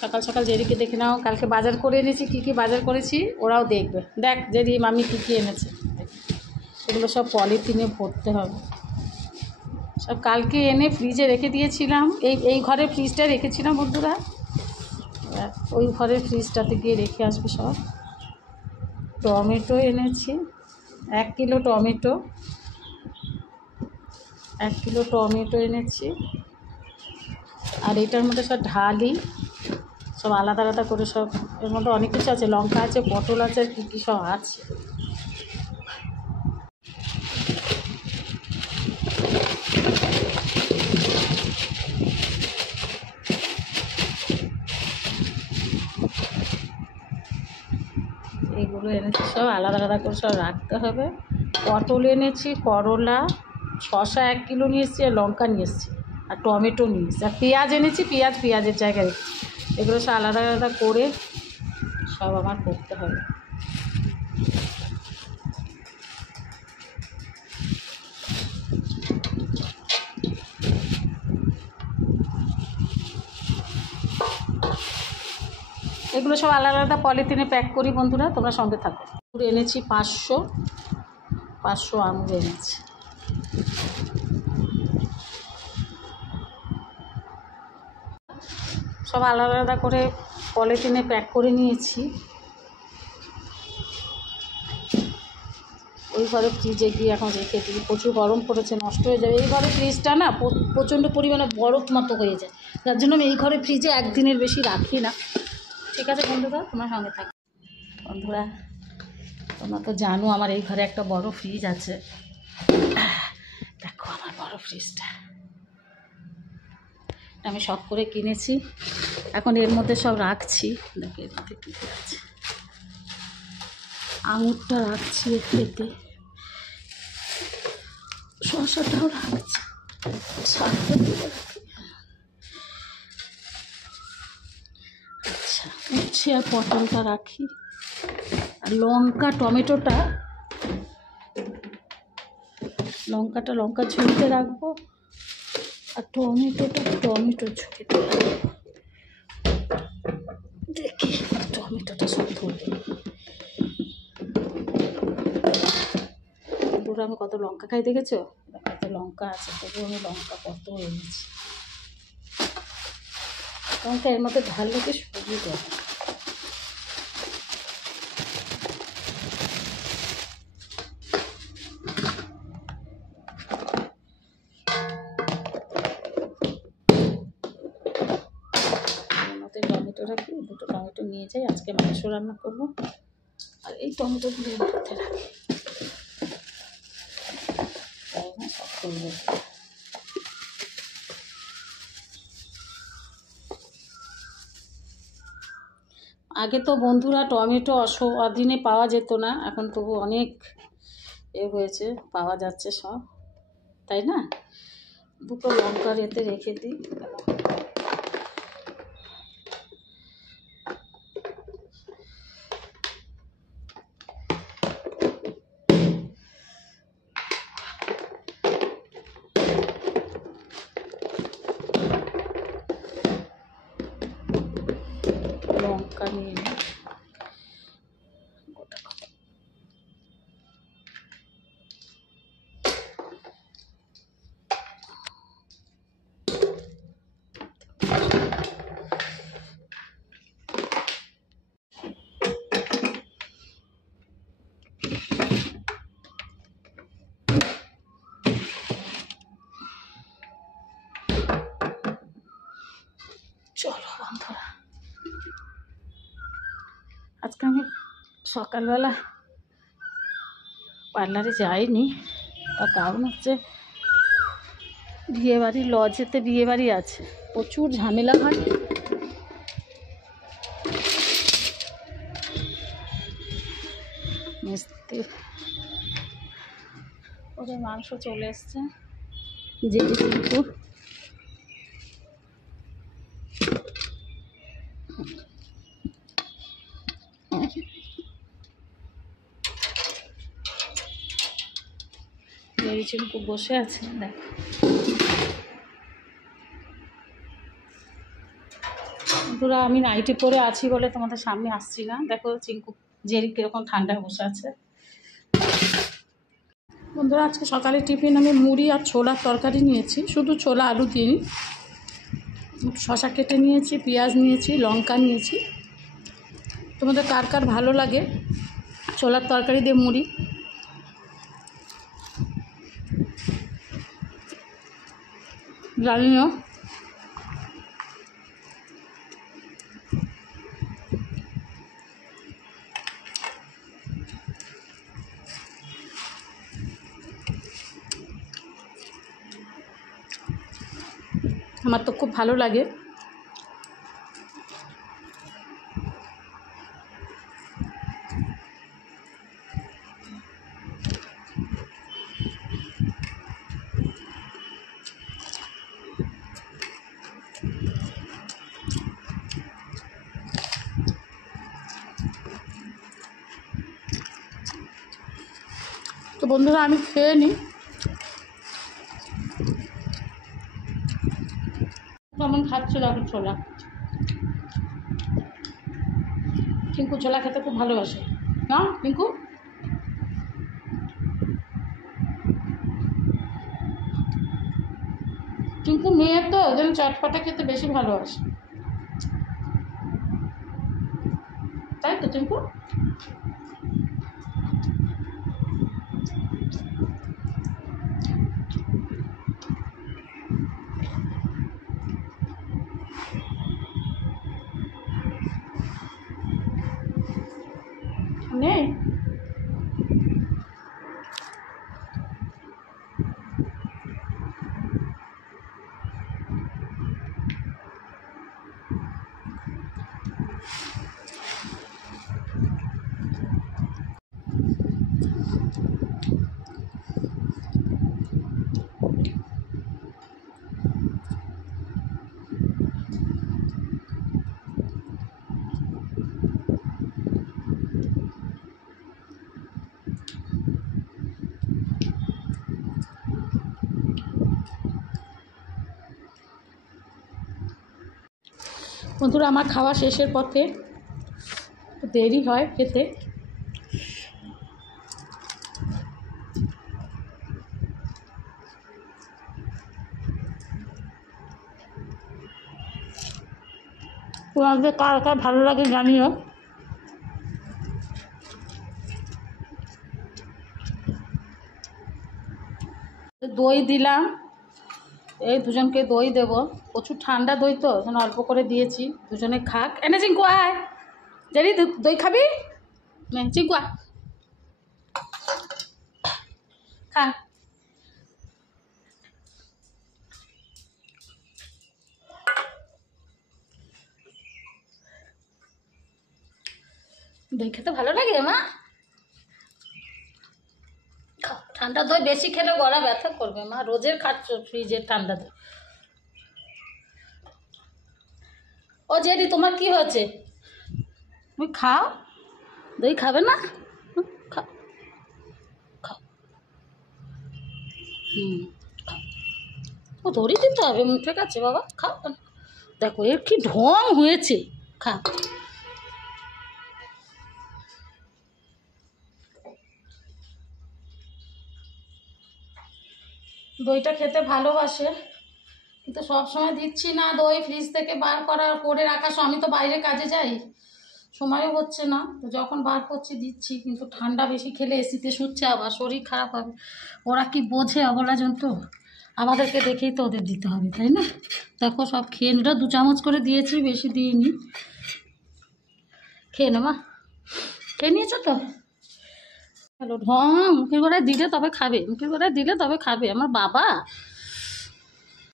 সকাল সকাল জেরিকে দেখে নাও, কালকে বাজার করে এনেছি, কী কী বাজার করেছি ওরাও দেখবে। দেখ জেরি মামি কী কী এনেছে, সেগুলো সব পলিথিনে ভরতে হবে। সব কালকে এনে ফ্রিজে রেখে দিয়েছিলাম, এই ঘরে ফ্রিজটা রেখেছিলাম বন্ধুরা, ওই ঘরের ফ্রিজটাতে গিয়ে রেখে আসবে সব। টমেটো এনেছি 1 কিলো, 1 কিলো টমেটো এনেছি। আর এটার মধ্যে সব ঢালি, সব আলাদা আলাদা করে সব, এর মধ্যে অনেক কিছু আছে, লঙ্কা আছে, পটল আছে, আর কী কী সব আছে। এগুলো এনেছি সব আলাদা আলাদা করে সব রাখতে হবে। পটল এনেছি, করলা, শসা 1 কিলো নিয়ে এসেছি, আর লঙ্কা নিয়ে এসেছি, আর টমেটো নিয়ে এসেছি, আর পেঁয়াজ এনেছি, পেঁয়াজের জায়গায় রেখেছি। এগুলো সব আলাদা আলাদা করে সব আমার করতে হবে। এগুলো সব আলাদা আলাদা পলিথিনে প্যাক করি বন্ধুরা, তোমরা সঙ্গে থাকো। আঙুর এনেছি 500 আঙুর এনেছি। সব আলাদা আলাদা করে পলিথিনে প্যাক করে নিয়েছি। ওই ঘরে ফ্রিজে গিয়ে এখন রেখে দিই, প্রচুর গরম পড়েছে, নষ্ট হয়ে যাবে। এই ঘরে ফ্রিজটা না প্রচণ্ড পরিমাণে বরফ মতো হয়ে যায়, যার জন্য আমি এই ঘরে ফ্রিজে 1 দিনের বেশি রাখি না। ঠিক আছে বন্ধুরা, তোমার সঙ্গে থাকো। বন্ধুরা তোমরা তো জানো আমার এই ঘরে একটা বড় ফ্রিজ আছে। দেখো আমার বড় ফ্রিজটা, আমি শখ করে কিনেছি। এখন এর মধ্যে সব রাখছি। দেখো এর মধ্যে কী আছে, আঙুরটা রাখছি এতে, শসাটাও রাখছি, শাকটা দিয়ে রাখি। আচ্ছা, উচ্ছে আর পটলটা রাখি, আর লঙ্কা ঝুড়িতে রাখবো, আর টমেটো ঝুড়িতে রাখবো। দেখি টমেটোটা সব ধরবে। পুরো আমি কত লঙ্কা খাই দেখেছো, কত লঙ্কা আছে, তবু আমি লঙ্কা কত এনেছি। লঙ্কা এর মধ্যে ঢাললে কি সুবিধা। টমেটো রাখি, 2টো টমেটো নিয়ে যাই, আজকে মাংস রান্না করবো। আর এই টমেটোগুলো এর মধ্যে রাখি, তাই না সব করবো। আগে তো বন্ধুরা টমেটো অদিনে পাওয়া যেত না, এখন তবু অনেক হয়েছে, পাওয়া যাচ্ছে সব, তাই না। 2টো লঙ্কার এতে রেখে দিই। লঙ্কা নিয়ে চলো বন্ধুরা, আজকে আমি সকালবেলা পার্লারে যাইনি, তার কারণ হচ্ছে বিয়েবাড়ি, লজেতে বিয়েবাড়ি আছে, প্রচুর ঝামেলা হয়। মিস্ত্রি ওদের মাংস চলে এসছে, যেটি কিন্তু চিনকু বসে আছে, দেখো বন্ধুরা আমি নাইটি পরে আছি বলে তোমাদের সামনে আসছি না। দেখো চিঙ্কু জেরি কীরকম ঠান্ডায় বসে আছে। বন্ধুরা আজকে সকালে টিফিন আমি মুড়ি আর ছোলার তরকারি নিয়েছি, শুধু ছোলা আলু দিই। শসা কেটে নিয়েছি, পেঁয়াজ নিয়েছি, লঙ্কা নিয়েছি। তোমাদের কার কার ভালো লাগে ছোলার তরকারি দিয়ে মুড়ি? জানিও। আমার তো খুব ভালো লাগে। তো বন্ধুরা আমি খেয়ে নিই। কেমন খাচ্ছে দেখো ছোলা। টিঙ্কু ছোলা খেতে খুব ভালোবাসে না টিঙ্কু? টিঙ্কু মেয়ে তো যেন চটপটা খেতে বেশি ভালোবাসে, তাই তো টিঙ্কু? নেই বন্ধুরা আমার খাওয়া শেষের পথে, দেরি হয় খেতে। তোমাদের কার কার ভালো লাগে জানিও। দই দিলাম, এই দুজনকে দই দেবো। প্রচুর ঠান্ডা দই তো, এখন অল্প করে দিয়েছি, দুজনে খাক। এনে চিঙ্কু আয়, জানি দই খাবি? চিঙ্কু আয়, খা। দই খেতে ভালো লাগে মা? ঠান্ডা দই বেশি খেলে গলা ব্যথা করবে মা, রোজের খাচ্ছ ফ্রিজের ঠান্ডা দই। ও জেডি তোমার কি হয়েছে? তুমি খাও, দই খাবে না? খাও খাও। খাও। ও দড়ি দিতে হবে মুখে কাছে বাবা, খাও। দেখো এর কি ঢং হয়েছে, খা। দইটা খেতে ভালোবাসে, কিন্তু সবসময় দিচ্ছি না দই, ফ্রিজ থেকে বার করে রাখা। আমি তো বাইরে কাজে যাই, সময়ও হচ্ছে না, তো যখন বার করছি দিচ্ছি। কিন্তু ঠান্ডা বেশি খেলে এসিতে শুচ্ছে, আবার শরীর খারাপ হবে। ওরা কি বোঝে অবলা জন্তু? আমাদেরকে দেখেই তো ওদের দিতে হবে, তাই না? দেখো সব খেয়ে নিল, 2 চামচ করে দিয়েছি, বেশি দিইনি। খেয়ে নে মা, খেয়ে নিয়েছো তো? হ্যালো ঢং, মুখের গোড়ায় দিলে তবে খাবে, মুখের গোড়ায় দিলে তবে খাবে আমার বাবা।